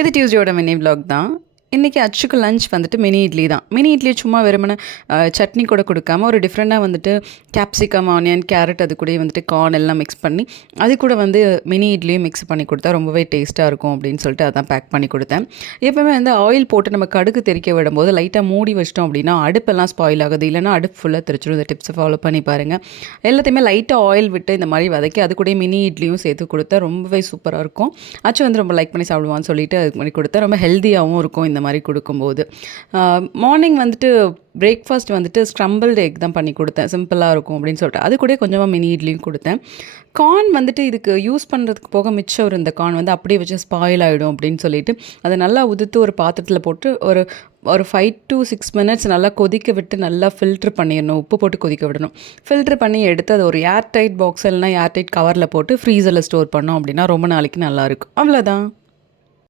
இது டியூஸ்டேயோட mini vlog தான். இன்றைக்கி அச்சுக்கு லஞ்ச் வந்துட்டு மினி இட்லி தான். மினி இட்லி சும்மா வெறுமனே சட்னி கூட கொடுக்காம ஒரு டிஃப்ரெண்ட்டாக வந்துட்டு கேப்சிகம், ஆனியன், கேரட் அது கூட வந்துட்டு கார்ன் எல்லாம் மிக்ஸ் பண்ணி அது கூட வந்து மினி இட்லியும் மிக்ஸ் பண்ணி கொடுத்தா ரொம்பவே டேஸ்ட்டாக இருக்கும் அப்படின்னு சொல்லிட்டு அதான் பேக் பண்ணி கொடுத்தேன். எப்போவுமே வந்து ஆயில் போட்டு நம்ம கடுகு தெறிக்க விடும்போது லைட்டாக மூடி வச்சிட்டோம் அப்படின்னா அடுப்பெல்லாம் ஸ்பாயில் ஆகுது, இல்லைனா அடுப்பு ஃபுல்லாக தெரிச்சிடும். இந்த டிப்ஸை ஃபாலோ பண்ணி பாருங்கள். எல்லாத்தையுமே லைட்டாக ஆயில் விட்டு இந்த மாதிரி வதக்கி அது கூட மினி இட்லியும் சேர்த்து கொடுத்தா ரொம்பவே சூப்பராக இருக்கும். அச்சு வந்து ரொம்ப லைக் பண்ணி சாப்பிடுவான்னு சொல்லிட்டு அது பண்ணி கொடுத்தா ரொம்ப ஹெல்த்தியாகவும் இருக்கும் இந்த மாதிரி கொடுக்கும்போது. மார்னிங் வந்துட்டு பிரேக்ஃபாஸ்ட் வந்துட்டு ஸ்க்ரம்பிள்டு எக் தான் பண்ணி கொடுத்தேன், சிம்பிளாக இருக்கும் அப்படின்னு சொல்லிட்டு. அது கூட கொஞ்சமாக மினி இட்லியும் கொடுத்தேன். கார்ன் வந்துட்டு இதுக்கு யூஸ் பண்ணுறதுக்கு போக மிச்சம் இருந்த கார்ன் வந்து அப்படியே வச்சு ஸ்பாயில் ஆகிடும் அப்படின்னு சொல்லிட்டு அதை நல்லா உதுத்து ஒரு பாத்திரத்தில் போட்டு ஒரு ஒரு 5 to 6 மினிட்ஸ் நல்லா கொதிக்க விட்டு நல்லா ஃபில்ட்ரு பண்ணிடணும். உப்பு போட்டு கொதிக்க விடணும். ஃபில்ட்ரு பண்ணி எடுத்து அது ஒரு ஏர் டைட் பாக்ஸ் இல்லைனா ஏர் டைட் கவரில் போட்டு ஃப்ரீசரில் ஸ்டோர் பண்ணோம் அப்படின்னா ரொம்ப நாளைக்கு நல்லாயிருக்கும். அவ்வளோதான்.